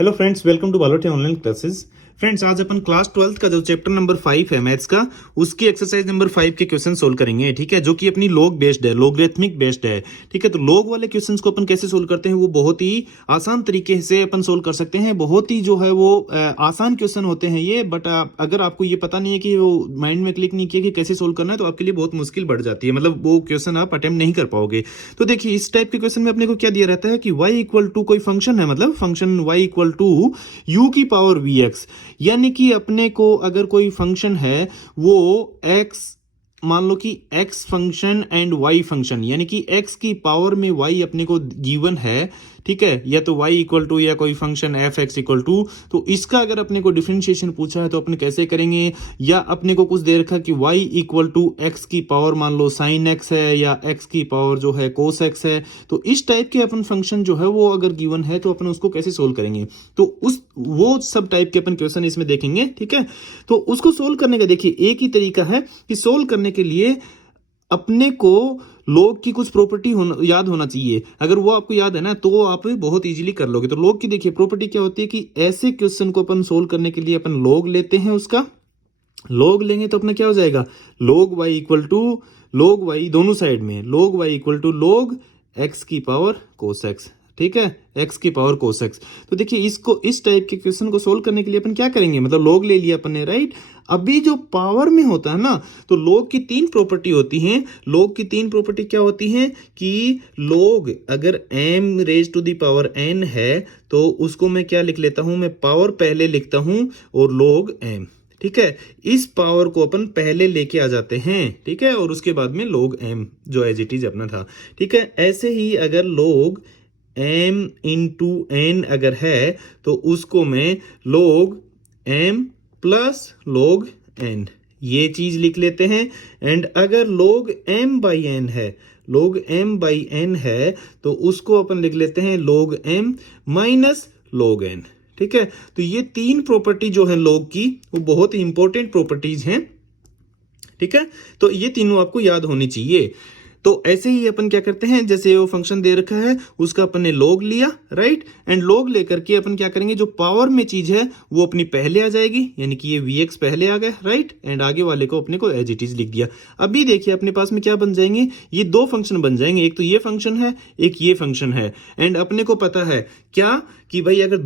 Hello friends, welcome to Balote online classes. Friends, आज अपन class 12th का जो चैप्टर नंबर 5 है मैथ्स का, उसकी एक्सरसाइज नंबर 5 के क्वेश्चन सोल्व करेंगे। ठीक है, जो कि अपनी लॉग बेस्ड है, लॉगरिथमिक बेस्ड है। ठीक है, तो लॉग वाले क्वेश्चंस को अपन कैसे सोल्व करते हैं वो बहुत ही आसान तरीके से अपन सोल्व कर सकते हैं। बहुत ही जो है वो आसान क्वेश्चन होते हैं ये, बट अगर आपको ये पता नहीं है कि वो माइंड में क्लिक नहीं किया कि कैसे सोल्व करना है, तो आपके लिए बहुत मुश्किल बढ़ जाती है। मतलब वो क्वेश्चन आप अटेम्प्ट नहीं कर पाओगे। तो देखिए, इस टाइप के क्वेश्चन में अपने को क्या दिया रहता है कि y इक्वल टू कोई फंक्शन है, मतलब function y equal to u की पावर vx, यानी कि अपने को अगर कोई फंक्शन है वो x, मान लो कि x function and y function, यानी कि x की पावर में y अपने को गिवन है। ठीक है, या तो y इक्वल टू या कोई function F X equal to, तो इसका अगर अपने को डिफरेंशिएशन पूछा है तो अपने कैसे करेंगे। या अपने को कुछ दे रखा कि y इक्वल टू एक्स की पावर मान लो साइन एक्स है, या x की पावर जो है कोस एक्स है, तो इस टाइप के अपन फंक्शन जो है वो अगर गिवन है तो अपन उसको कैसे सोल्व करेंगे। तो उस वो सब टाइप के अपन क्वेश्चन इसमें देखेंगे। ठीक है, तो उसको सोल्व करने का देखिए एक ही तरीका है कि सोल्व करने के लिए अपने को लॉग की कुछ प्रॉपर्टी याद होना चाहिए। अगर वो आपको याद है ना तो आप बहुत इजीली कर लोगे। तो लॉग की देखिए प्रॉपर्टी क्या होती है कि ऐसे क्वेश्चन को अपन सोल्व करने के लिए अपन लॉग लेते हैं, उसका लॉग लेंगे तो अपना क्या हो जाएगा, log Y equal to log Y, दोनों साइड में log Y equal to log X की पावर कोस एक्स। ठीक है, एक्स की पावर कोस एक्स। तो देखिए इसको, इस टाइप के क्वेश्चन को सोल्व करने के लिए अपन क्या करेंगे, मतलब लॉग ले लिया अपन ने, राइट। अभी जो पावर में होता है ना, तो लॉग की तीन प्रॉपर्टी होती हैं। लॉग की तीन प्रॉपर्टी क्या होती हैं कि लॉग अगर m raise to the power n है तो उसको मैं क्या लिख लेता हूं, मैं पावर पहले लिखता हूं और log m। ठीक है, इस पावर को अपन पहले लेके आ जाते हैं। ठीक है, और उसके बाद में log m जो एज इट इज अपना था। ठीक है, ऐसे ही अगर log m इंटू n अगर है तो उसको मैं log m plus log n ये चीज लिख लेते हैं। एंड अगर log m बाई n है, log m बाई n है तो उसको अपन लिख लेते हैं log m minus log n। ठीक है, तो ये तीन प्रॉपर्टी जो है लॉग की वो बहुत ही इंपॉर्टेंट प्रॉपर्टीज हैं। ठीक है, तो ये तीनों आपको याद होनी चाहिए। तो ऐसे ही अपन क्या करते हैं, जैसे वो फंक्शन दे रखा है उसका अपन ने लॉग लिया, राइट। एंड लॉग लेकर के अपन क्या करेंगे, जो पावर में चीज है वो अपनी पहले आ जाएगी, यानी कि ये vx पहले आ गया, राइट। एंड आगे वाले को अपने को एज इट इज लिख दिया। अभी देखिए अपने पास में क्या बन जाएंगे, ये दो फंक्शन बन जाएंगे, एक तो ये फंक्शन है, एक ये फंक्शन है। एंड अपने को पता है क्या कि भाई अगर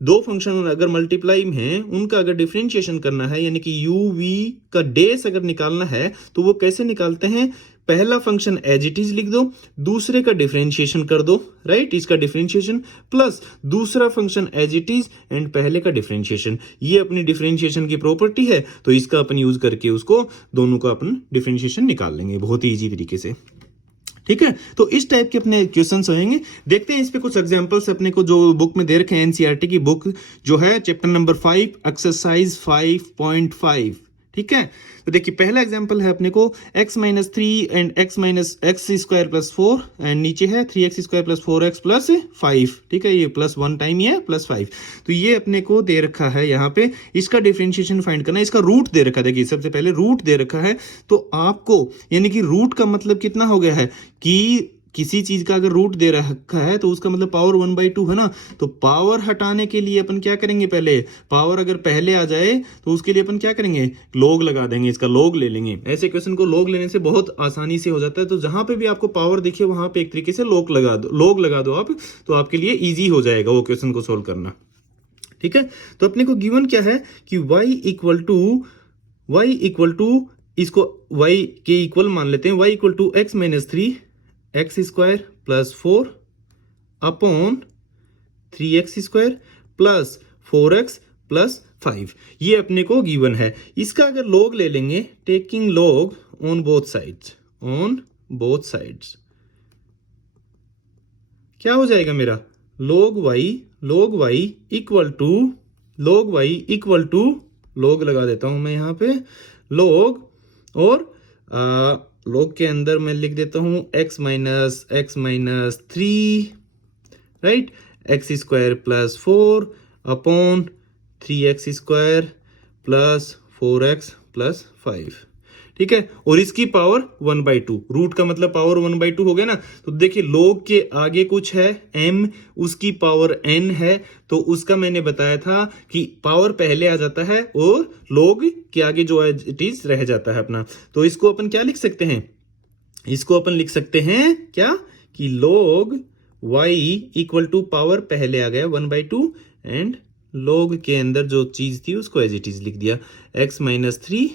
दो फंक्शन अगर मल्टीप्लाई में है, उनका अगर डिफरेंशिएशन करना है, यानी कि u v का डेस अगर निकालना है तो वो कैसे निकालते हैं, पहला फंक्शन एज इट इज लिख दो, दूसरे का डिफरेंशिएशन कर दो, राइट, इसका डिफरेंशिएशन प्लस दूसरा function as it is and पहले का डिफरेंशिएशन। ये अपनी डिफरेंशिएशन की प्रॉपर्टी है, तो इसका अपन यूज करके उसको दोनों का अपन डिफरेंशिएशन निकाल लेंगे बहुत ही इजी तरीके से। ठीक है, तो इस टाइप के अपने क्वेश्चंस होंगे। देखते हैं इस पे कुछ एग्जांपल्स अपने को जो बुक में दे रखे हैं, एनसीईआरटी की बुक जो है चैप्टर नंबर 5 एक्सरसाइज 5.5। ठीक है, तो देखिए पहला एग्जांपल है अपने को x minus 3 and x minus x square plus 4 and नीचे है 3x square plus 4x plus 5। ठीक है, ये प्लस 1 टाइम ये प्लस 5। तो ये अपने को दे रखा है यहाँ पे, इसका डिफरेंशिएशन फाइंड करना है। इसका रूट दे रखा है, देखिए सबसे पहले रूट दे रखा है। तो आपको, यानी कि रूट का मतलब कितना हो गया है कि किसी चीज का अगर रूट दे रखा है तो उसका मतलब पावर 1/2 है ना। तो पावर हटाने के लिए अपन क्या करेंगे, पहले पावर अगर पहले आ जाए तो उसके लिए अपन क्या करेंगे, लॉग लगा देंगे, इसका लॉग ले लेंगे। ऐसे क्वेश्चन को लॉग लेने से बहुत आसानी से हो जाता है। तो जहां पे भी आपको पावर दिखे वहां पे एक तरीके से लॉग लगा दो आप, तो आपके लिए ईजी हो जाएगा वो क्वेश्चन को सोल्व करना। ठीक है, तो अपने को गिवन क्या है कि y इक्वल टू इसको y के इक्वल मान लेते हैं, y equal to x minus 3 x square plus 4 upon 3x square plus 4x plus 5। ये अपने को गिवन है। इसका अगर लॉग ले लेंगे, taking log on both sides, क्या हो जाएगा मेरा, log y equal to log लगा देता हूं मैं यहां पे, log और log के अंदर मैं लिख देता हूं x minus 3, right, x square plus 4 upon 3x square plus 4x plus 5। ठीक है, और इसकी पावर 1/2, रूट का मतलब पावर 1/2 हो गया ना। तो देखिए log के आगे कुछ है m, उसकी पावर n है, तो उसका मैंने बताया था कि पावर पहले आ जाता है और log के आगे जो एज इट इज रह जाता है अपना। तो इसको अपन क्या लिख सकते हैं, इसको अपन लिख सकते हैं क्या कि log y equal to power पहले आ गया 1/2 एंड log के अंदर जो चीज थी उसको एज इट इज लिख दिया, x minus 3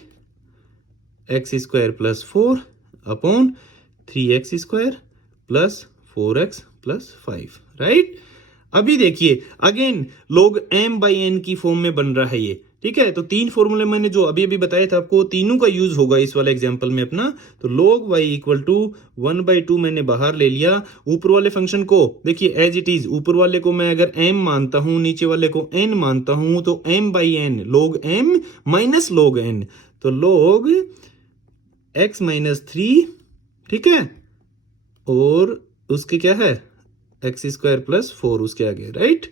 x square plus 4 upon 3x square plus 4x plus 5, right. अभी देखिए अगेन log m/n की फॉर्म में बन रहा है ये, ठीक है। तो तीन फॉर्मूले मैंने जो अभी अभी बताया था आपको, तीनों का यूज होगा इस वाले एग्जांपल में अपना। तो log y इक्वल टू 1/2 मैंने बाहर ले लिया, ऊपर वाले फंक्शन को देखिए एज इट इज, ऊपर वाले को मैं अगर m मानता हूं, नीचे वाले को n मानता हूं, तो m/n log m minus log n, तो log x माइनस 3, ठीक है, और उसके क्या है एक्स स्क्वायर प्लस 4 उसके आगे, राइट।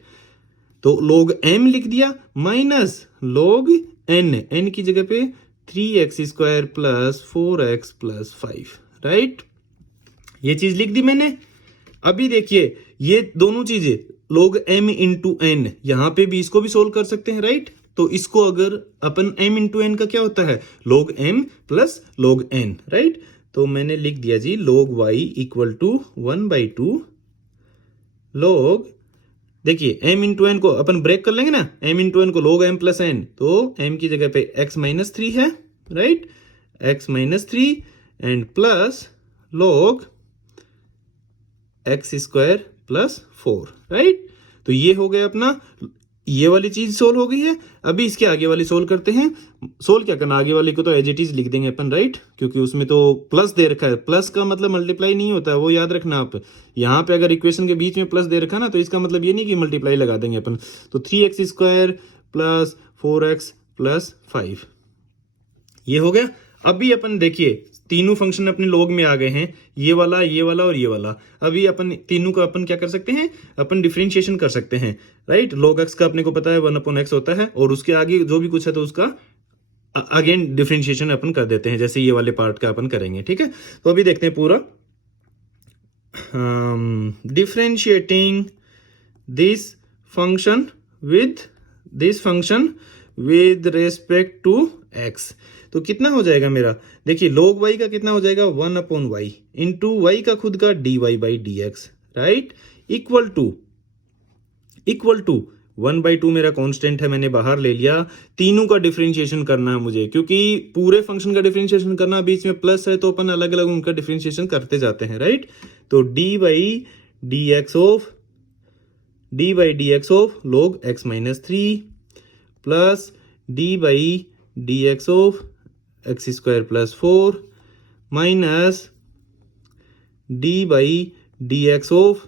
तो log m लिख दिया माइनस log n की जगह पे 3x square plus 4x plus 5, right. ये चीज लिख दी मैंने। अभी देखिए ये दोनों चीजें log m इंटू n, यहां पे भी इसको भी सोल्व कर सकते हैं, राइट। तो इसको अगर अपन m इंटू n का क्या होता है log m plus log n, right. तो मैंने लिख दिया जी log y equal to 1/2 log, देखिए m इंटू एन को अपन ब्रेक कर लेंगे ना, m इंटू एन को log m प्लस n, तो m की जगह पे x माइनस 3 है, right, x minus 3 and plus log x square plus 4, right. तो ये हो गया अपना, ये वाली चीज सोल्व हो गई है। अभी इसके आगे वाली सोल्व करते हैं। सोल्व क्या करना, आगे वाली को तो एज इट इज लिख देंगे अपन, राइट, क्योंकि उसमें तो प्लस दे रखा है, प्लस का मतलब मल्टीप्लाई नहीं होता है, वो याद रखना आप। यहाँ पे अगर इक्वेशन के बीच में प्लस दे रखा ना, तो इसका मतलब ये नहीं कि मल्टीप्लाई लगा देंगे अपन। तो 3x square plus 4x plus 5 ये हो गया। अभी अपन देखिए तीनों फंक्शन अपने log में आ गए हैं, ये वाला और ये वाला। अभी अपन तीनों का अपन क्या कर सकते हैं, अपन डिफरेंशिएशन कर सकते हैं, राइट। log x का अपने को पता है 1/x होता है, और उसके आगे जो भी कुछ है तो उसका अगेन डिफरेंशिएशन अपन कर देते हैं, जैसे ये वाले पार्ट का अपन करेंगे, ठीक है। तो अभी देखते हैं पूरा, differentiating this function with respect to x, तो कितना हो जाएगा मेरा, देखिए log y का कितना हो जाएगा 1/y इंटू y का खुद का dy/dx, राइट, इक्वल टू 1/2 मेरा कांस्टेंट है, मैंने बाहर ले लिया। तीनों का डिफरेंशिएशन करना है मुझे, क्योंकि पूरे फंक्शन का डिफरेंशिएशन करना, बीच में प्लस है तो अपन अलग अलग उनका डिफरेंशिएशन करते जाते हैं, राइट। तो dy/dx of log x minus 3 plus dy/dx of x square plus 4 minus dy/dx of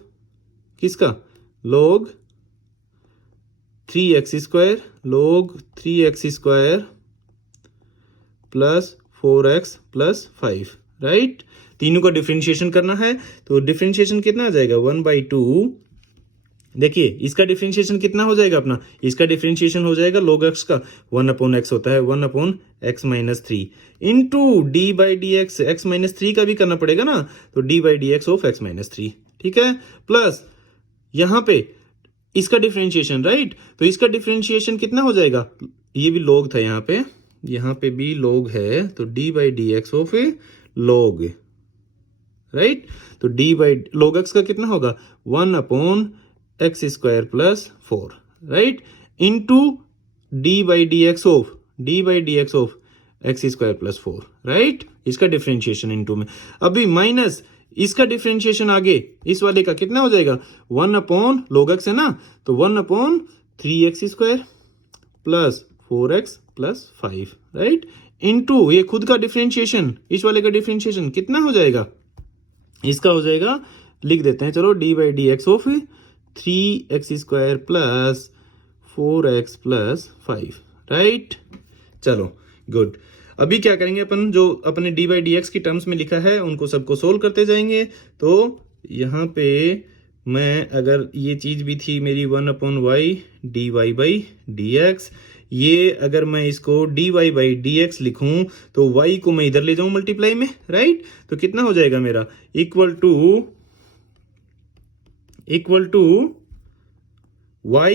किसका log 3x square plus 4x plus 5, right. तीनों का डिफरेंशिएशन करना है, तो डिफरेंशिएशन कितना आ जाएगा 1/2। देखिए इसका डिफरेंशिएशन कितना हो जाएगा अपना, इसका डिफरेंशिएशन हो जाएगा log x का 1/x होता है 1/x minus 3 into dy/dx, x minus 3 का भी करना पड़ेगा ना, तो dy/dx ऑफ x माइनस 3, ठीक है, प्लस यहां पे इसका डिफरेंशिएशन, राइट। तो इसका डिफरेंशिएशन कितना हो जाएगा, ये भी log था यहाँ पे भी log है, तो dy/dx ऑफ log, राइट। तो log x का कितना होगा 1/x square plus 4, right, into dy/dx of x square plus 4, right. इसका डिफरेंशिएशन इंटू में, अभी माइनस इसका डिफरेंशिएशन आगे इस वाले का कितना हो जाएगा 1/log x है ना, तो 1/3x square plus 4x plus 5, right, into ये खुद का डिफरेंशिएशन, इस वाले का डिफरेंशिएशन कितना हो जाएगा, इसका हो जाएगा, लिख देते हैं चलो, dy/dx of 3x square plus 4x plus 5, right. चलो गुड। अभी क्या करेंगे अपन, जो अपने dy/dx की टर्म्स में लिखा है उनको सबको सोल्व करते जाएंगे। तो यहाँ पे मैं, अगर ये चीज भी थी मेरी 1/y dy/dx, ये अगर मैं इसको dy बाई डी एक्स लिखूं तो y को मैं इधर ले जाऊं मल्टीप्लाई में, राइट। तो कितना हो जाएगा मेरा, equal to y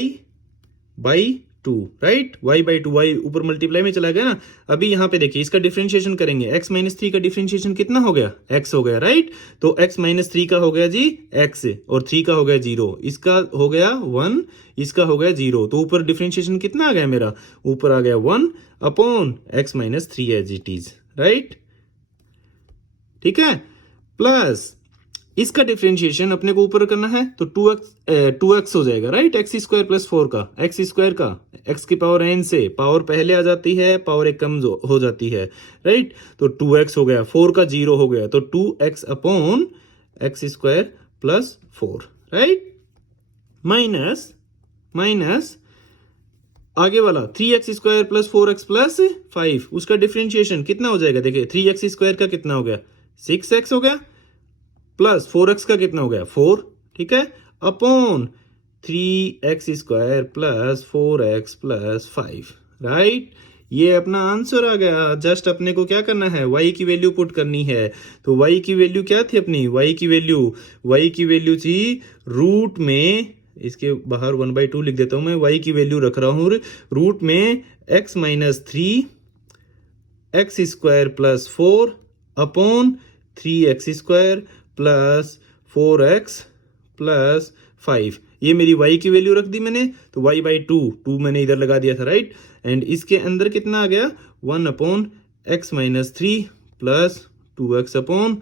by two, right. y by two, y ऊपर मल्टीप्लाई में चला गया ना। अभी यहाँ पे देखिए इसका डिफरेंशिएशन करेंगे, x माइनस थ्री का डिफरेंशिएशन कितना हो गया, x हो गया, राइट। तो x माइनस थ्री का हो गया जी x और 3 का हो गया 0, इसका हो गया 1, इसका हो गया 0। तो ऊपर डिफरेंशिएशन कितना आ गया मेरा, ऊपर आ गया 1 upon x minus three as it is, right. ठीक है, प्लस इसका डिफरेंशिएशन अपने को ऊपर करना है तो 2x हो जाएगा, राइट। एक्स स्क्वायर प्लस 4 का, एक्स स्क्वायर का x की पावर n से पावर पहले आ जाती है, पावर एक कम हो जाती है, राइट। तो 2x हो गया, 4 का 0 हो गया, तो 2x upon x square plus 4, right. Minus आगे वाला 3x square plus 4x plus 5, उसका डिफरेंशिएशन कितना हो जाएगा, देखिए 3x स्क्वायर का कितना हो गया 6x हो गया, प्लस 4x का कितना हो गया 4, ठीक है, upon 3x square plus 4x plus 5, right. ये अपना आंसर आ गया। जस्ट अपने को क्या करना है, y की वैल्यू पुट करनी है। तो y की वैल्यू क्या थी अपनी, y की वैल्यू थी रूट में, इसके बाहर 1/2 लिख देता हूं मैं, y की वैल्यू रख रहा हूं रूट में x minus three x square plus 4 upon 3x square plus 4x plus 5। ये मेरी y की वैल्यू रख दी मैंने, तो y बाई टू मैंने इधर लगा दिया था, राइट। एंड इसके अंदर कितना आ गया 1 upon x minus three plus 2x upon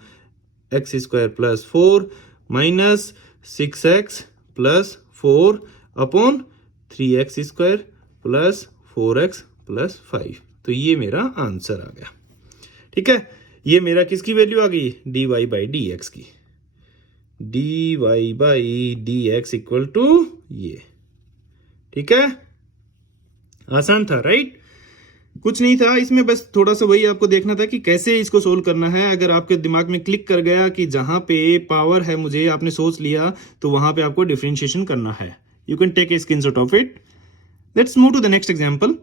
x square plus 4 minus 6x plus 4 upon 3x square plus 4x plus 5। तो ये मेरा आंसर आ गया, ठीक है। ये मेरा किसकी वैल्यू आ गई, dy बाई डी एक्स की, dy by D x equal to ये, ठीक है। आसान था, राइट। कुछ नहीं था इसमें, बस थोड़ा सा वही आपको देखना था कि कैसे इसको सोल्व करना है। अगर आपके दिमाग में क्लिक कर गया कि जहां पे पावर है मुझे आपने सोच लिया, तो वहां पे आपको डिफरेंशिएशन करना है। You can take a screenshot of it. Let's move to the next example.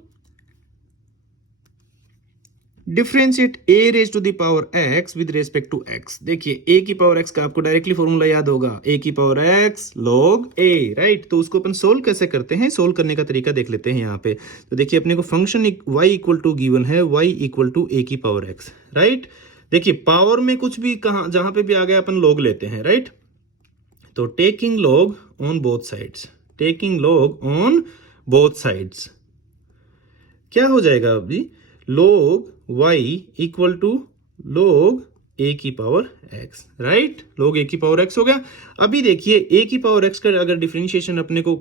Differentiate a raise to the power x with respect to x। देखिए a की पावर x का आपको डायरेक्टली फॉर्मूला याद होगा, a की power x log a, right. तो उसको अपन solve कैसे करते हैं, सोल्व करने का तरीका देख लेते हैं यहाँ पे। तो देखिए अपने को function y equal to given है, y इक्वल टू a की पावर x, राइट। देखिए पावर में कुछ भी कहाँ जहां पे भी आ गया अपन log लेते हैं, राइट। तो taking log on both sides, taking log on both sides क्या हो जाएगा अभी, log y equal to log a की power x, right. log a की पावर x हो गया। अभी देखिए a की पावर x का अगर डिफरेंशिएशन अपने को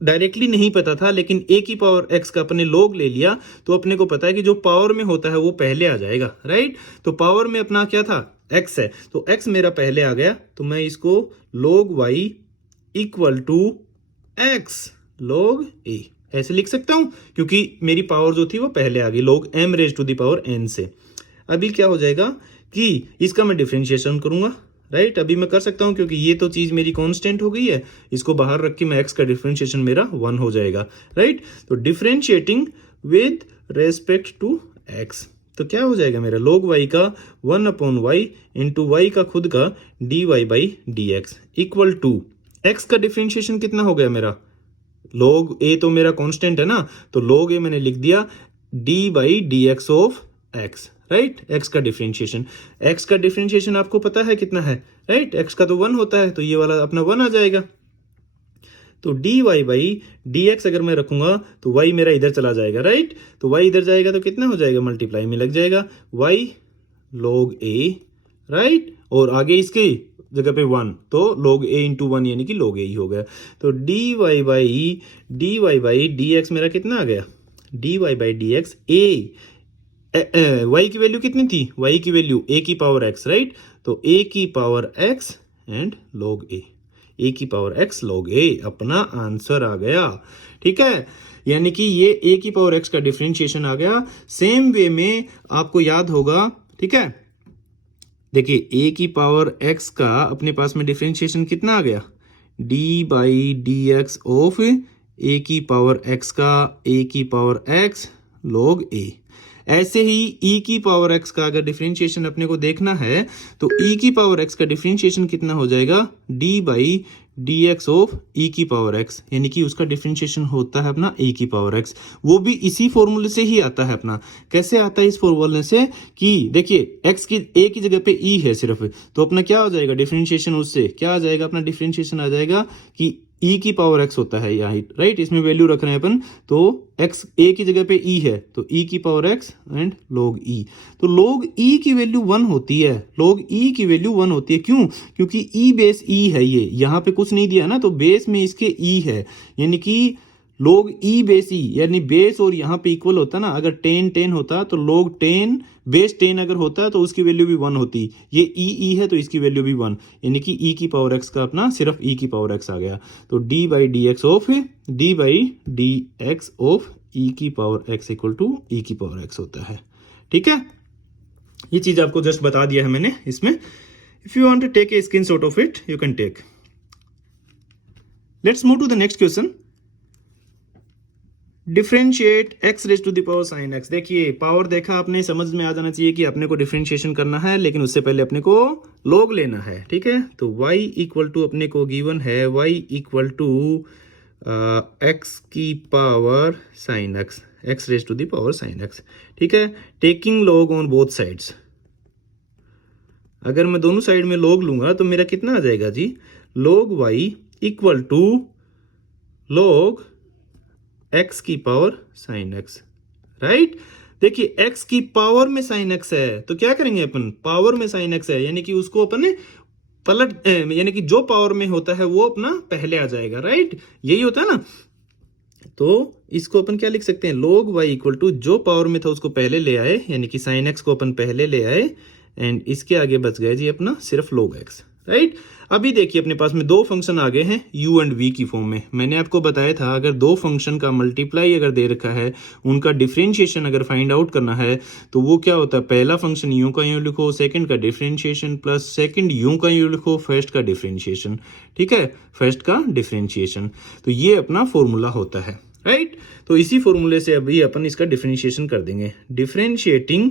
डायरेक्टली नहीं पता था, लेकिन a की पावर x का अपने log ले लिया, तो अपने को पता है कि जो पावर में होता है वो पहले आ जाएगा, राइट। तो पावर में अपना क्या था, x है, तो x मेरा पहले आ गया, तो मैं इसको log y equal to x log a ऐसे लिख सकता हूं, क्योंकि मेरी पावर जो थी वो पहले आ गई log m raise to the power n से। अभी क्या हो जाएगा कि इसका मैं डिफरेंशिएशन करूंगा, राइट। अभी मैं कर सकता हूं क्योंकि ये तो चीज मेरी कांस्टेंट हो गई है, इसको बाहर रख के मैं x का डिफरेंशिएशन मेरा 1 हो जाएगा, राइट। तो differentiating with respect to x, तो क्या हो जाएगा मेरा log y का 1 अपॉन y इंटू y का खुद का dy by D x equal to x का डिफरेंशिएशन कितना हो गया मेरा, log a तो मेरा कांस्टेंट है ना, तो log a मैंने लिख दिया d by D x of x, right. x का डिफरेंशिएशन आपको पता है कितना है, राइट। x का तो 1 होता है, तो ये वाला अपना 1 आ जाएगा। तो dy बाई डी एक्स अगर मैं रखूंगा तो y मेरा इधर चला जाएगा, राइट। तो y इधर जाएगा तो कितना हो जाएगा, मल्टीप्लाई में लग जाएगा y log a, राइट। और आगे इसकी जगह पे 1, तो log a इंटू 1 यानी कि log a ही हो गया। तो dy बाई डी एक्स मेरा कितना आ गया, dy by D x y की वैल्यू कितनी थी, y की वैल्यू a की पावर x, राइट। तो a की power x and log a की पावर x log a अपना आंसर आ गया, ठीक है। यानी कि ये a की पावर x का डिफरेंशिएशन आ गया। सेम वे में आपको याद होगा, ठीक है। देखिए a की पावर x का अपने पास में डिफरेंशिएशन कितना आ गया, d by D x of a की पावर एक्स का ए की पावर एक्स log ए। ऐसे ही e की पावर x का अगर डिफरेंशिएशन अपने को देखना है तो e की पावर x का डिफरेंशिएशन कितना हो जाएगा, d by D x of e की पावर x, यानी कि उसका डिफरेंशिएशन होता है अपना e की पावर x। वो भी इसी फॉर्मूले से ही आता है अपना। कैसे आता है इस फॉर्मूले से कि देखिए x की a की जगह पे e है सिर्फ, तो अपना क्या हो जाएगा डिफरेंशिएशन, उससे क्या आ जाएगा अपना डिफरेंशिएशन आ जाएगा कि e की पावर x होता है यहाँ, राइट, इसमें वैल्यू रख रहे हैं अपन, तो x a की जगह पे e है तो e की power x and log e। तो log e की वैल्यू 1 होती है, log e की वैल्यू 1 होती है। क्यों? क्योंकि e बेस e है, ये यहाँ पे कुछ नहीं दिया ना, तो बेस में इसके e है, यानी कि log e बेस e, यानी बेस और यहाँ पे इक्वल होता ना, अगर 10 होता तो log 10 बेस 10 अगर होता तो उसकी वैल्यू भी 1 होती। ये e है तो इसकी वैल्यू भी 1, यानी कि e की पावर x का अपना सिर्फ e की पावर x आ गया। तो d by D x of e की power x equal to e की पावर x होता है। ठीक है, ये चीज आपको जस्ट बता दिया है मैंने इसमें। If you want to take a screenshot of it you can take. Let's move to the next question. Differentiate x raise to the power sine x। देखिए पावर देखा आपने, समझ में आ जाना चाहिए कि अपने को डिफरेंशिएशन करना है, लेकिन उससे पहले अपने को log लेना है। ठीक है, तो y इक्वल टू अपने को गिवन है y इक्वल टू x की power sine x, x raise to the power sine x। ठीक है, taking log on both sides. अगर मैं दोनों साइड में log लूंगा तो मेरा कितना आ जाएगा जी, log y equal to log x की पावर साइन x, राइट। देखिए x की पावर में साइन x है तो क्या करेंगे अपन, पावर में साइन x है यानी कि उसको अपन पलट, यानी कि जो पावर में होता है वो अपना पहले आ जाएगा, राइट, यही होता है ना। तो इसको अपन क्या लिख सकते हैं, log y इक्वल टू जो पावर में था उसको पहले ले आए, यानी कि साइन x को अपन पहले ले आए, एंड इसके आगे बच गए जी अपना सिर्फ log x, राइट। अभी देखिए अपने पास में दो फंक्शन आ गए हैं u एंड v की फॉर्म में। मैंने आपको बताया था अगर दो फंक्शन का मल्टीप्लाई अगर दे रखा है, उनका डिफरेंशिएशन अगर फाइंड आउट करना है तो वो क्या होता है, पहला फंक्शन u का यूं लिखो, सेकंड का डिफरेंशिएशन प्लस सेकंड u का यूं लिखो, फर्स्ट का डिफरेंशिएशन। ठीक है, फर्स्ट का डिफरेंशिएशन, तो ये अपना फॉर्मूला होता है, राइट। तो इसी फॉर्मूले से अभी अपन इसका डिफरेंशिएशन कर देंगे। Differentiating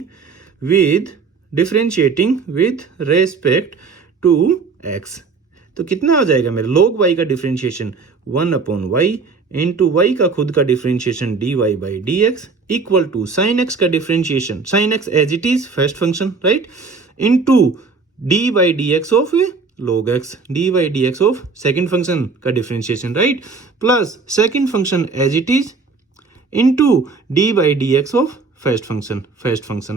with respect to x, तो कितना हो जाएगा मेरा log y का differentiation 1 upon y into y का खुद का differentiation dy by D x equal to sine x का differentiation, sine x as it is first function, right, into d by D x of log x, d by D x ऑफ second function का differentiation, right, plus second function as it is into d by D x of first function,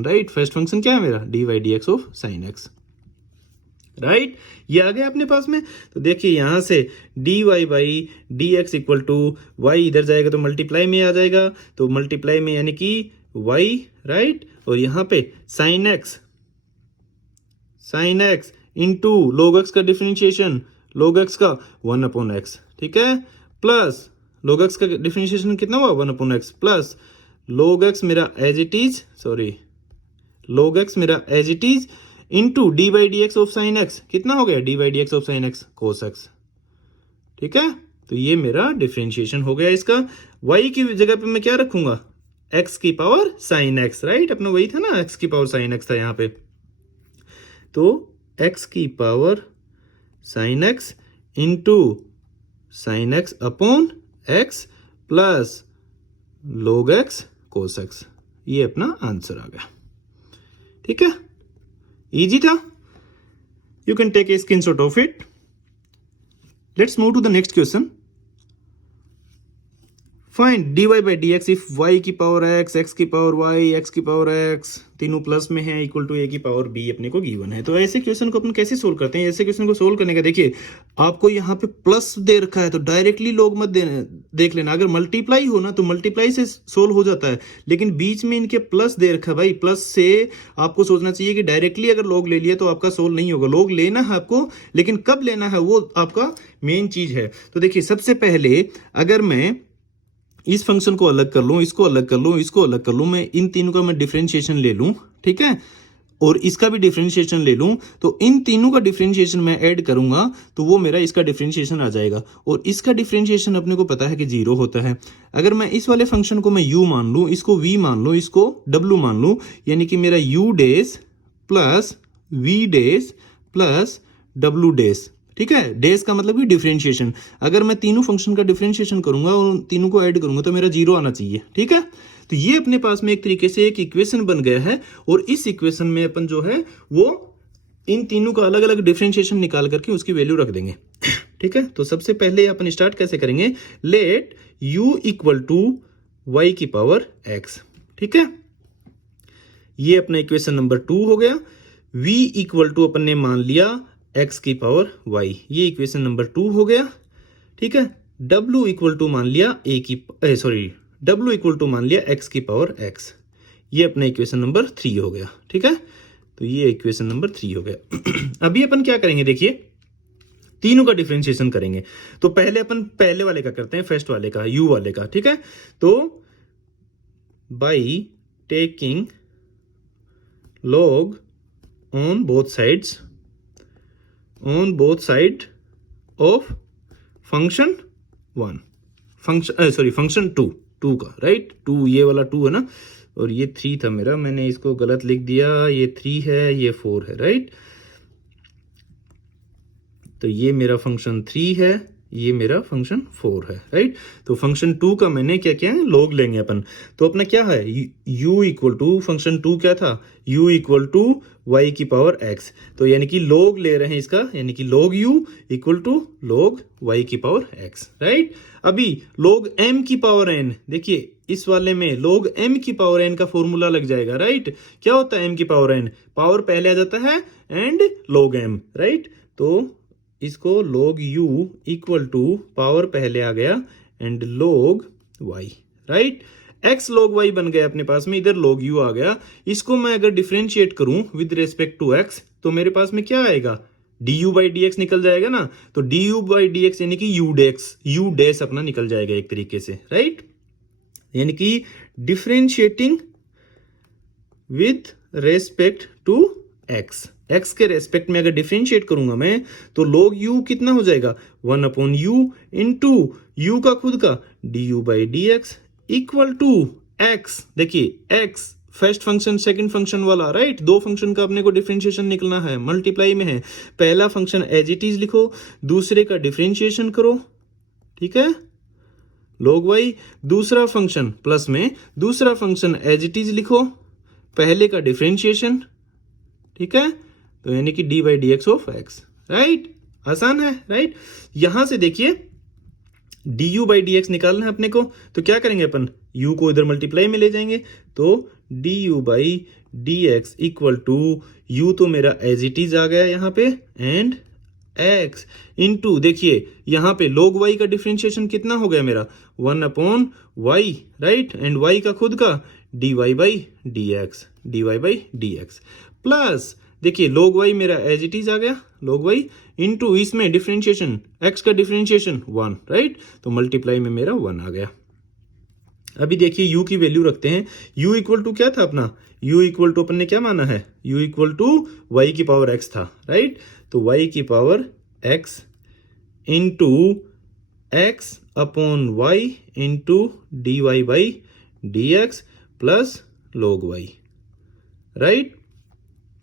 right. First function क्या है मेरा, d by D x of sign x, right, ये आ गया अपने पास में। तो देखिए यहां से dy by D x equal to y इधर जाएगा तो मल्टीप्लाई में आ जाएगा, तो मल्टीप्लाई में यानी कि y, राइट, और यहां पे sine x into log x का डिफरेंशिएशन, log x का 1 अपॉन x, ठीक है, प्लस log x का डिफरेंशिएशन कितना हुआ 1 upon x, plus log x मेरा as it is into d by D x of sine x, कितना हो गया, d by D x of sine x cos x. ठीक है, तो ये मेरा डिफरेंशिएशन हो गया इसका। y की जगह पे मैं क्या रखूंगा, x की पावर साइन एक्स, राइट, अपना वही था ना, x की पावर साइन एक्स था यहाँ पे, तो x की power sine x into sine x upon x plus log x cos x, ये अपना आंसर आ गया। ठीक है, इजी था, you can take a screenshot of it. Let's move to the next question. Find dy by dx if y की power x की power y, x की पावर x तीनों प्लस में है इक्वल टू a की power b अपने को given है। तो ऐसे क्वेश्चन को अपन कैसे सोल्व करते हैं, ऐसे क्वेश्चन को सोल्व करने का देखिए आपको यहाँ पे प्लस दे रखा है तो डायरेक्टली लोग मत देख लेना। अगर मल्टीप्लाई हो ना तो मल्टीप्लाई से सोल्व हो जाता है, लेकिन बीच में इनके प्लस दे रखा है भाई, प्लस से आपको सोचना चाहिए कि डायरेक्टली अगर लोग ले लिया तो आपका सोल्व नहीं होगा। लोग लेना है आपको, लेकिन कब लेना है वो आपका मेन चीज है। तो देखिए सबसे पहले अगर मैं इस फंक्शन को अलग कर लूं, इसको अलग कर लूं, इसको अलग कर लूं, मैं इन तीनों का मैं डिफरेंशिएशन ले लूं, ठीक है, और इसका भी डिफरेंशिएशन ले लूं तो इन तीनों का डिफरेंशिएशन मैं ऐड करूंगा तो वो मेरा इसका डिफरेंशिएशन आ जाएगा। और इसका डिफरेंशिएशन अपने को पता है कि 0 होता है। अगर मैं इस वाले फंक्शन को मैं u मान लूं, इसको v मान लूं, इसको w मान लूं, यानी कि मेरा u dash plus v dash plus w days, ठीक है। डेज का मतलब कि डिफरेंशिएशन। अगर मैं तीनों फंक्शन का डिफरेंशिएशन करूंगा और तीनों को ऐड करूंगा तो मेरा 0 आना चाहिए, ठीक है। तो ये अपने पास में एक तरीके से एक इक्वेशन बन गया है और इस इक्वेशन में अपन जो है वो इन तीनों का अलग अलग डिफरेंशिएशन निकाल करके उसकी वैल्यू रख देंगे, ठीक है। तो सबसे पहले अपन स्टार्ट कैसे करेंगे, let u equal to y की पावर x, ठीक है। ये अपना इक्वेशन नंबर 2 हो गया। v इक्वल टू अपन ने मान लिया x की पावर y, ये इक्वेशन नंबर 2 हो गया, ठीक है। w इक्वल टू मान लिया w इक्वल टू मान लिया x की पावर x, ये अपना इक्वेशन नंबर 3 हो गया, ठीक है। तो ये इक्वेशन नंबर 3 हो गया। अभी अपन क्या करेंगे, देखिए तीनों का डिफरेंशिएशन करेंगे। तो पहले अपन पहले वाले का करते हैं, फर्स्ट वाले का, u वाले का, ठीक है। तो by taking log on both side of function 1, function 2 का, राइट। 2 ये वाला 2 है ना, और ये 3 था मेरा, मैंने इसको गलत लिख दिया, ये 3 है, ये 4 है, राइट। तो ये मेरा फंक्शन 3 है, ये मेरा फंक्शन 4 है, राइट। तो फंक्शन 2 का मैंने क्या किया है, लोग लेंगे अपन। तो अपना क्या है, u इक्वल टू फंक्शन 2 क्या था, u इक्वल टू y की पावर x। तो यानी कि लोग ले रहे हैं इसका, यानी कि log u equal to log y की पावर x, राइट। अभी log m की पावर n, देखिए इस वाले में log m की पावर n का फॉर्मूला लग जाएगा, राइट। क्या होता है m की पावर n, पावर पहले आ जाता है एंड log m, राइट। तो इसको log u equal to power पहले आ गया and log y, right. x log y बन गया अपने पास में, इधर log u आ गया। इसको मैं अगर डिफरेंशिएट करूं विद रेस्पेक्ट टू x तो मेरे पास में क्या आएगा, du बाई dx निकल जाएगा ना। तो du बाई dx यानी कि u डैश अपना निकल जाएगा एक तरीके से, राइट। यानी कि differentiating with respect to x के रेस्पेक्ट में अगर डिफरेंशिएट करूंगा मैं तो log u कितना हो जाएगा, 1/u इंटू u का खुद का du by dx equal to x। देखिए x first function second function वाला, राइट। दो फंक्शन का अपने को डिफरेंशिएशन निकलना है, मल्टीप्लाई में है। पहला फंक्शन एज इट इज लिखो, दूसरे का डिफरेंशिएशन करो, ठीक है, log y। दूसरा फंक्शन प्लस में दूसरा फंक्शन एज इट इज लिखो, पहले का डिफरेंशिएशन, ठीक है। तो यानी कि D by D x of x, right. आसान है, राइट। यहां से देखिए D u by D x निकालना है अपने को, तो क्या करेंगे अपन, u को इधर मल्टीप्लाई में ले जाएंगे। तो d u by D x equal to u तो मेरा एज इट इज आ गया यहाँ पे एंड x इंटू, देखिए यहाँ पे log y का डिफरेंशिएशन कितना हो गया मेरा, 1/y, राइट। एंड y का खुद का dy by D x plus देखिए log y मेरा एज इट इज आ गया, log y इंटू इसमें डिफरेंशिएशन x का डिफरेंशिएशन 1, राइट। तो मल्टीप्लाई में मेरा 1 आ गया। अभी देखिए u की वैल्यू रखते हैं। u इक्वल टू क्या था अपना, u इक्वल टू अपन ने क्या माना है, u इक्वल टू y की पावर x था, राइट। तो y की power x into x upon y into d y by D x plus log y, right.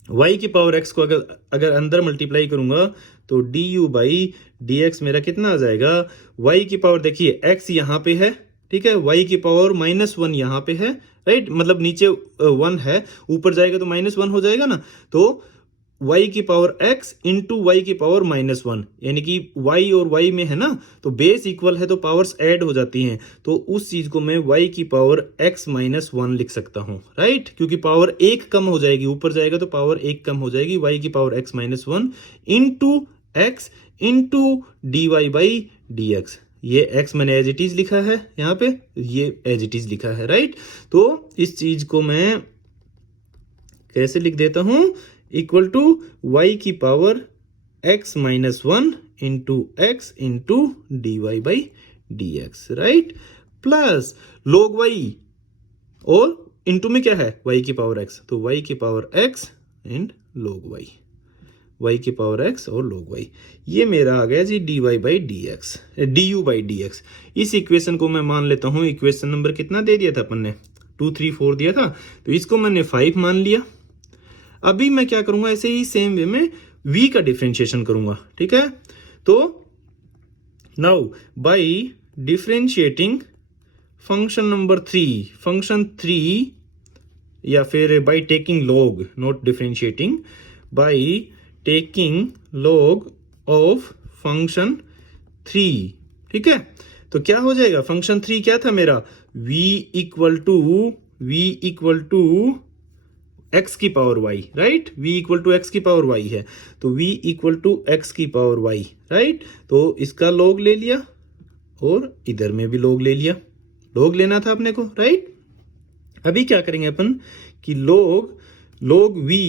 y की पावर x को अगर अंदर मल्टीप्लाई करूंगा तो d u by D x मेरा कितना आ जाएगा, y की पावर देखिए x यहाँ पे है, ठीक है, y की पावर -1 यहाँ पे है, राइट। मतलब नीचे 1 है, ऊपर जाएगा तो -1 हो जाएगा ना। तो y की पावर x इंटू वाई की पावर -1, यानी कि y और y में है ना, तो बेस इक्वल है तो पावर्स ऐड हो जाती हैं। तो उस चीज को मैं y की पावर x -1 लिख सकता हूं, राइट। क्योंकि पावर 1 कम हो जाएगी, ऊपर जाएगा तो पावर 1 कम हो जाएगी, y की power x -1 into x into d y by D x. ये x मैंने एज इट इज लिखा है यहाँ पे, ये एज इट इज लिखा है, राइट। तो इस चीज को मैं कैसे लिख देता हूं, इक्वल टू y की power x -1 into x into d y by D x, right, plus log y और इंटू में क्या है y की पावर x, तो y की power x and log y, y की पावर x और log y। ये मेरा आ गया जी dy by D x, du by D x. इस इक्वेशन को मैं मान लेता हूँ इक्वेशन नंबर कितना दे दिया था अपन ने, 2 3 4 दिया था, तो इसको मैंने 5 मान लिया। अभी मैं क्या करूंगा, ऐसे ही सेम वे में v का डिफरेंशिएशन करूंगा, ठीक है। तो now by differentiating function number 3, function 3, या फिर by taking log, not differentiating, by taking log of function 3, ठीक है। तो क्या हो जाएगा, फंक्शन 3 क्या था मेरा, v इक्वल टू x की power y, right, v equal to x की पावर y है, तो v इक्वल टू x की पावर y, राइट। तो इसका लॉग ले लिया और इधर में भी लॉग ले लिया, लॉग लेना था अपने को, राइट। अभी क्या करेंगे अपन कि log v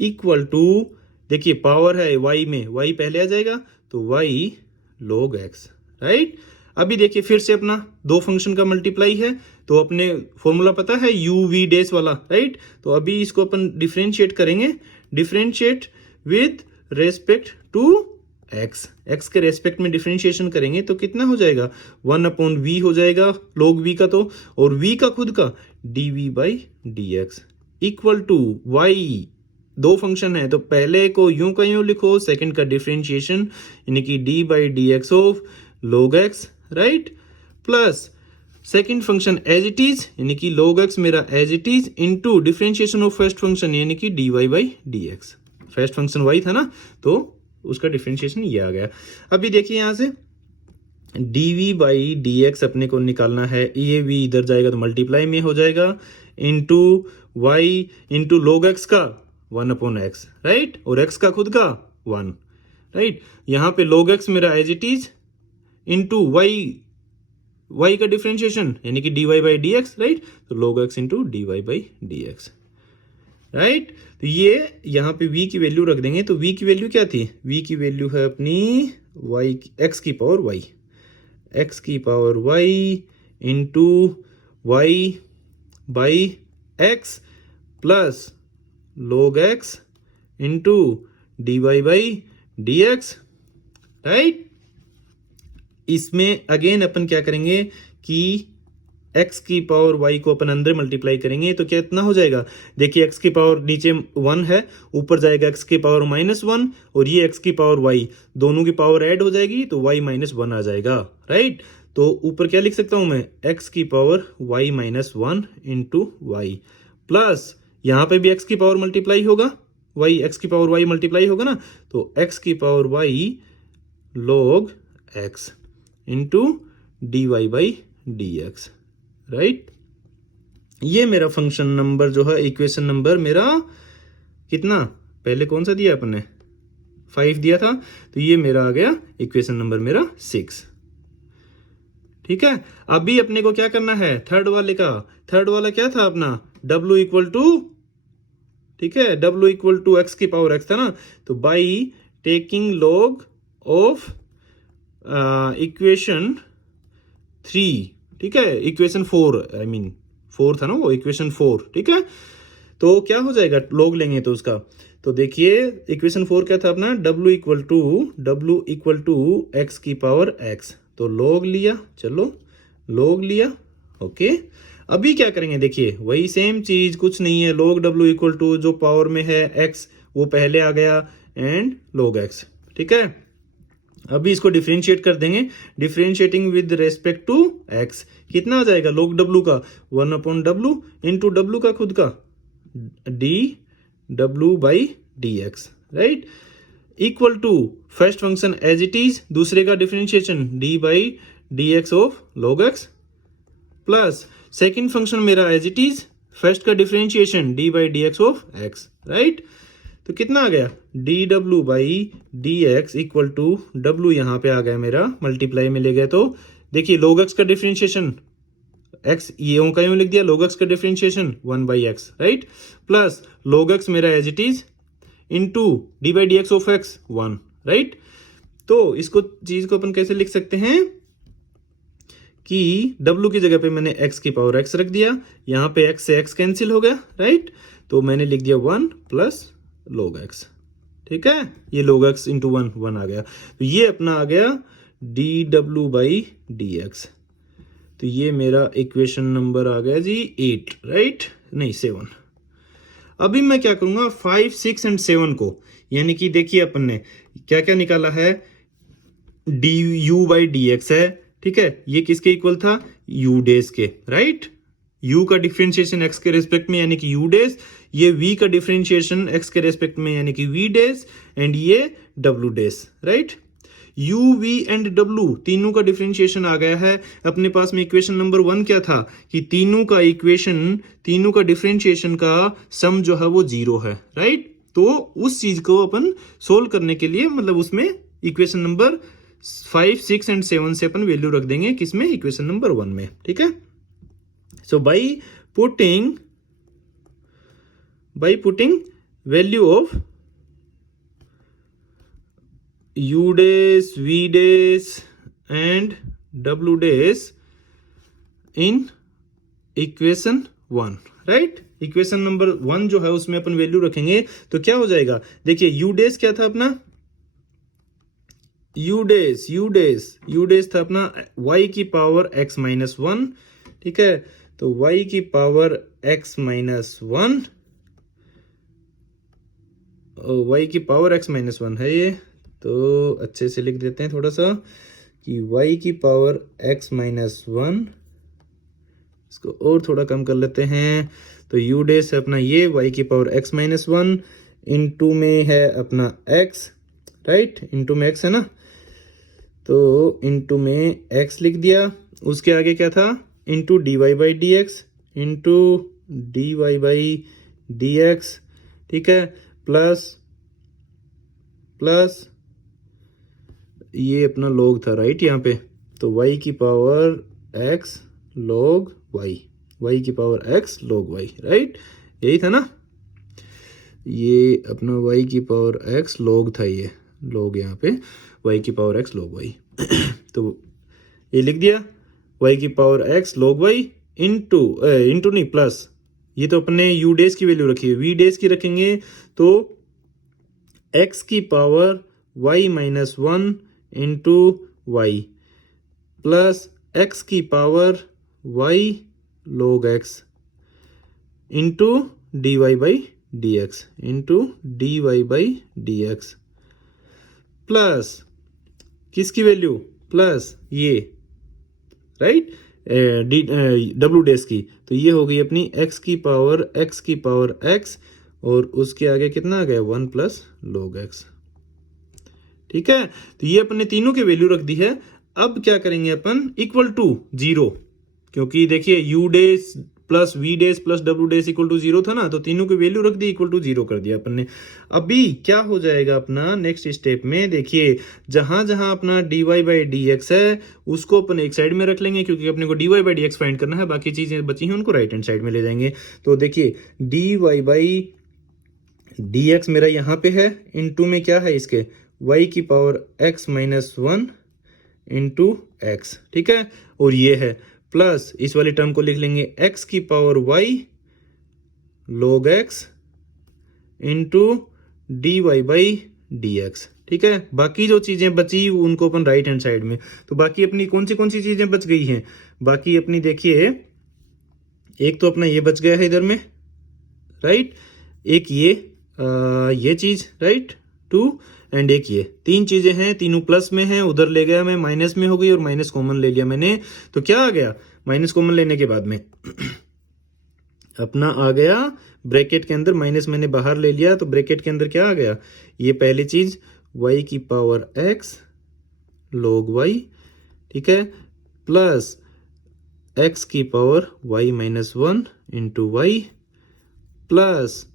इक्वल टू, देखिए पावर है y में, y पहले आ जाएगा तो y log x, राइट। अभी देखिए फिर से अपना दो फंक्शन का मल्टीप्लाई है, तो अपने फॉर्मूला पता है u v डैश वाला, राइट। तो अभी इसको अपन डिफरेंशिएट करेंगे, differentiate with respect to x, x के रेस्पेक्ट में डिफरेंशिएशन करेंगे तो कितना हो जाएगा, 1/v हो जाएगा log v का, तो और v का खुद का dv by D x equal to y। दो फंक्शन है तो पहले को यूं का यूं लिखो, सेकंड का डिफरेंशिएशन यानी कि d by D x of log x, right, plus second function as it is यानी कि log x मेरा as it is into differentiation of first function यानी कि dy by D x. First function y था ना, तो उसका differentiation ये आ गया। अभी देखिए यहां से dv बाई डी एक्स अपने को निकालना है, ये v इधर जाएगा तो मल्टीप्लाई में हो जाएगा, into y into log x का 1/x, राइट, और x का खुद का 1, राइट। यहाँ पे log x मेरा as it is into y का डिफरेंशिएशन यानी कि dy by D x, right, तो log x into dy by D x, right. तो ये यहाँ पे v की वैल्यू रख देंगे, तो v की वैल्यू क्या थी, v की वैल्यू है अपनी x की पावर y, x की power y into y by x plus log x into dy by D x, right. इसमें अगेन अपन क्या करेंगे कि x की पावर y को अपन अंदर मल्टीप्लाई करेंगे तो क्या इतना हो जाएगा, देखिए x की पावर नीचे 1 है, ऊपर जाएगा x की पावर -1 और ये x की पावर y, दोनों की पावर ऐड हो जाएगी तो y -1 आ जाएगा, राइट। तो ऊपर क्या लिख सकता हूं मैं, x की power y -1 into y plus यहाँ पे भी x की पावर मल्टीप्लाई होगा, x की पावर y मल्टीप्लाई होगा ना, तो x की power y log x into dy by D x, right. ये मेरा फंक्शन नंबर जो है, इक्वेशन नंबर मेरा कितना, पहले कौन सा दिया अपन ने, 5 दिया था, तो ये मेरा आ गया इक्वेशन नंबर मेरा 6, ठीक है। अभी अपने को क्या करना है, थर्ड वाला क्या था अपना, w इक्वल टू, ठीक है, w इक्वल टू एक्स की पावर x था ना, तो by taking log of equation 3, ठीक है, इक्वेशन 4, आई मीन 4 था ना वो, इक्वेशन 4, ठीक है। तो क्या हो जाएगा, लॉग लेंगे तो उसका, तो देखिए इक्वेशन 4 क्या था अपना, w इक्वल टू x की पावर x, तो लॉग लिया, चलो लॉग लिया, ओके। अभी क्या करेंगे, देखिए वही सेम चीज, कुछ नहीं है, log w इक्वल टू जो पावर में है x वो पहले आ गया एंड log x, ठीक है। अभी इसको डिफरेंशिएट कर देंगे, differentiating with respect to x, कितना आ जाएगा log w का 1/w इंटू w का खुद का dw by D x, right, equal to first function as it is, दूसरे का differentiation d by D x of log x plus second function मेरा एज इट इज, फर्स्ट का differentiation d by D x of x, right. तो कितना आ गया, dw by D x equal to w, यहाँ पे आ गया मेरा मल्टीप्लाई में ले गया, तो देखिए log x का डिफरेंशिएशन x ये का यूं लिख दिया, log x का differentiation 1/x, right, plus log x मेरा as it is into d by D x of x 1, right. तो इसको चीज को अपन कैसे लिख सकते हैं कि w की जगह पे मैंने x की पावर x रख दिया, यहाँ पे x से x कैंसिल हो गया, राइट। तो मैंने लिख दिया 1 प्लस log x, ठीक है। ये log x इंटू 1 आ गया, तो ये अपना आ गया dw बाई dx। तो ये मेरा इक्वेशन नंबर आ गया जी 8, राइट, नहीं 7। अभी मैं क्या करूंगा 5, 6 एंड 7 को, यानी कि देखिए अपन ने क्या क्या निकाला है, du बाई dx है, ठीक है। ये किसके इक्वल था, u डेज के, राइट। u का डिफरेंशिएशन x के रेस्पेक्ट में यानी कि u डेज, ये v का डिफरेंशिएशन x के रेस्पेक्ट में यानी कि v डेज, एंड ये w days, right. u, v and w तीनों का डिफरेंशिएशन आ गया है। अपने पास में इक्वेशन नंबर 1 क्या था कि तीनों का डिफरेंशिएशन का सम जो है वो 0 है, राइट। तो उस चीज को अपन सोल्व करने के लिए मतलब उसमें इक्वेशन नंबर 5, 6 एंड 7 से अपन वैल्यू रख देंगे, किसमें, इक्वेशन नंबर 1 में, ठीक है। So by putting value of u days, v days and w days in equation 1, right. Equation number 1 जो है उसमें अपन वैल्यू रखेंगे तो क्या हो जाएगा, देखिए u days क्या था अपना, u days था अपना y की पावर x माइनस 1, ठीक है। तो y की पावर x माइनस 1, y की पावर x माइनस 1 है ये, तो अच्छे से लिख देते हैं थोड़ा सा कि y की पावर x माइनस 1, इसको और थोड़ा कम कर लेते हैं। तो u डेज है अपना ये y की पावर x माइनस 1, इंटू में है अपना x, राइट, इंटू में x है ना, तो इंटू में x लिख दिया। उसके आगे क्या था, into dy by D x, into dy by D x, ठीक है, प्लस ये अपना log था, राइट, यहाँ पे। तो y की पावर x log y की power x log y, right, यही था ना। ये अपना y की पावर x log था, ये log यहाँ पे y की पावर x log y तो ये लिख दिया y की power x log y into नहीं प्लस, ये तो अपने u डेज की वैल्यू रखी है, v डेज की रखेंगे तो x की power y minus 1 into y plus x की power y log x into dy by D x, into dy by D x, plus किसकी वैल्यू, प्लस ये, राइट, w डेज की। तो ये हो गई अपनी x की पावर x और उसके आगे कितना आ गया 1 प्लस log x, ठीक है। तो ये अपने तीनों की वैल्यू रख दी है। अब क्या करेंगे अपन, इक्वल टू 0, क्योंकि देखिए u dash plus v dash plus w dash equal to 0 था ना, तो तीनों की वैल्यू रख दी, इक्वल टू 0 कर दिया अपन ने। अभी क्या हो जाएगा अपना नेक्स्ट स्टेप में, देखिए जहां जहां अपना dy बाई डी एक्स है उसको अपन एक साइड में रख लेंगे, क्योंकि अपने को dy by D x find करना है, बाकी चीजें बची हैं उनको राइट हैंड साइड में ले जाएंगे। तो देखिए dy बाई डी एक्स मेरा यहाँ पे है, इनटू में क्या है इसके y की power x minus 1 into x, ठीक है, और ये है प्लस इस वाली टर्म को लिख लेंगे x की power y log x into dy by D x, ठीक है। बाकी जो चीजें बची उनको अपन राइट हैंड साइड में, तो बाकी अपनी कौन सी चीजें बच गई हैं, बाकी अपनी देखिए एक तो अपना ये बच गया है इधर में, राइट, एक ये चीज, राइट, 2 एंड एक ये, 3 चीजें हैं, तीनों प्लस में हैं, उधर ले गया मैं माइनस में हो गई और माइनस कॉमन ले लिया मैंने, तो क्या आ गया, माइनस कॉमन लेने के बाद में अपना आ गया ब्रैकेट के अंदर माइनस मैंने बाहर ले लिया, तो ब्रैकेट के अंदर क्या आ गया, ये पहली चीज y की पावर x log y, ठीक है, प्लस x की power y minus 1 into y plus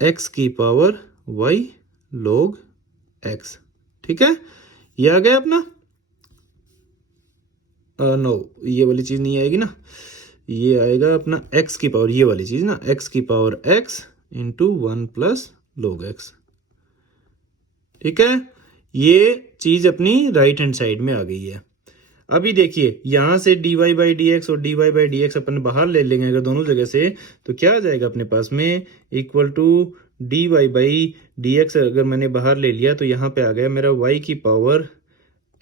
x की पावर y log x, ठीक है। ये आ गया अपना, नो ये वाली चीज नहीं आएगी ना, ये आएगा अपना x की पावर, ये वाली चीज ना, x की power x into 1 plus log x, ठीक है। ये चीज अपनी राइट हैंड साइड में आ गई है। अभी देखिए यहाँ से dy बाई डी एक्स और dy by D x upon बाहर ले लेंगे अगर दोनों जगह से, तो क्या आ जाएगा अपने पास में, equal to dy by D x अगर मैंने बाहर ले लिया तो यहाँ पे आ गया मेरा y की power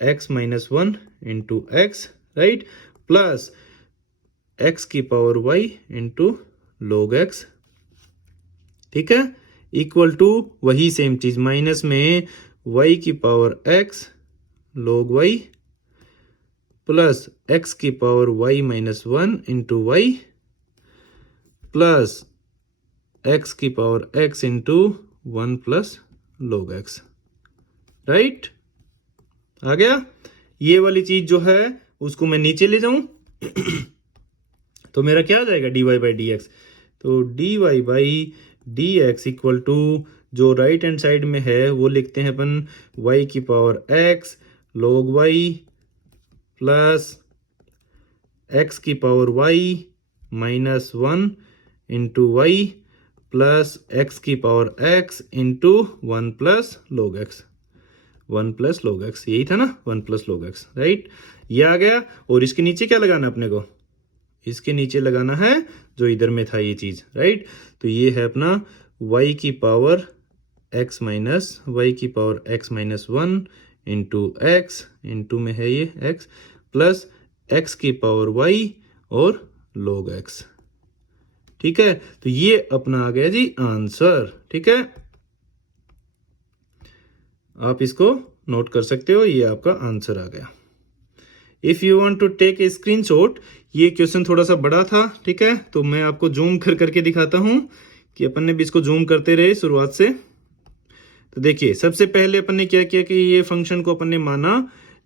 x minus 1 into x, right, plus x की power y into log x, ठीक है, इक्वल टू वही सेम चीज माइनस में y की power x log y plus x की power y minus 1 into y plus x की power x into 1 plus log x, right, आ गया। ये वाली चीज जो है उसको मैं नीचे ले जाऊं तो मेरा क्या आ जाएगा dy बाई डी एक्स, तो dy by D x equal to जो राइट हैंड साइड में है वो लिखते हैं अपन y की power x log y plus x की power y minus 1 into y plus x की power x into 1 plus log x, 1 plus log x, यही था ना 1 प्लस log x, राइट, ये आ गया। और इसके नीचे क्या लगाना अपने को, इसके नीचे लगाना है जो इधर में था ये चीज, राइट, तो ये है अपना y की पावर x माइनस वाई की power x minus 1 into x into में है ये x प्लस x की पावर y और log x, ठीक है, तो ये अपना आ गया जी आंसर, ठीक है, आप इसको नोट कर सकते हो, ये आपका आंसर आ गया। If you want to take a screenshot, ये क्वेश्चन थोड़ा सा बड़ा था, ठीक है, तो मैं आपको जूम कर करके दिखाता हूं कि अपन ने भी इसको जूम करते रहे शुरुआत से। तो देखिए सबसे पहले अपन ने क्या किया कि ये फंक्शन को अपन ने माना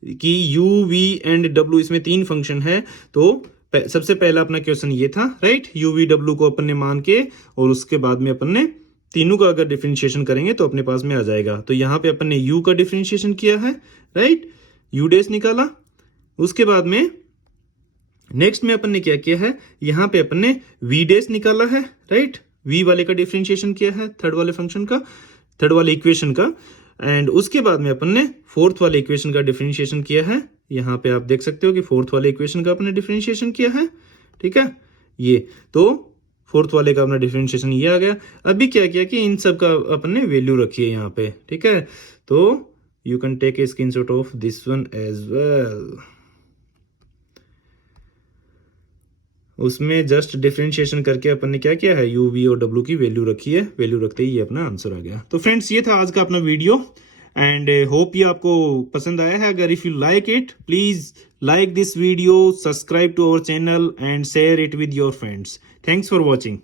कि u v एंड w इसमें 3 फंक्शन है, तो सबसे पहला अपना क्वेश्चन ये था, राइट, u v w को अपन ने मान के और उसके बाद में अपन ने तीनों का अगर डिफरेंशिएशन करेंगे तो अपने पास में आ जाएगा। तो यहाँ पे अपन ने u का डिफरेंशिएशन किया है, राइट, u डैश निकाला, उसके बाद में नेक्स्ट में अपन ने क्या किया है, यहाँ पे अपन ने v डैश निकाला है, राइट, v वाले का डिफरेंशिएशन किया है, थर्ड वाले फंक्शन का, थर्ड वाले इक्वेशन का, एंड उसके बाद में अपन ने फोर्थ वाले इक्वेशन का डिफरेंशिएशन किया है। यहाँ पे आप देख सकते हो कि फोर्थ वाले इक्वेशन का अपन ने डिफरेंशिएशन किया है, ठीक है, ये तो फोर्थ वाले का अपना डिफरेंशिएशन ये आ गया। अभी क्या किया कि इन सब का अपन ने वैल्यू रखी है यहाँ पे, ठीक है, तो you can take a screenshot of this one as well. उसमें जस्ट डिफरेंशिएशन करके अपन ने क्या किया है, u v और w की वैल्यू रखी है, वैल्यू रखते ही ये अपना आंसर आ गया। तो फ्रेंड्स ये था आज का अपना वीडियो एंड होप ये आपको पसंद आया है। अगर if you like it please like this video, subscribe to our channel and share it with your friends. Thanks for watching.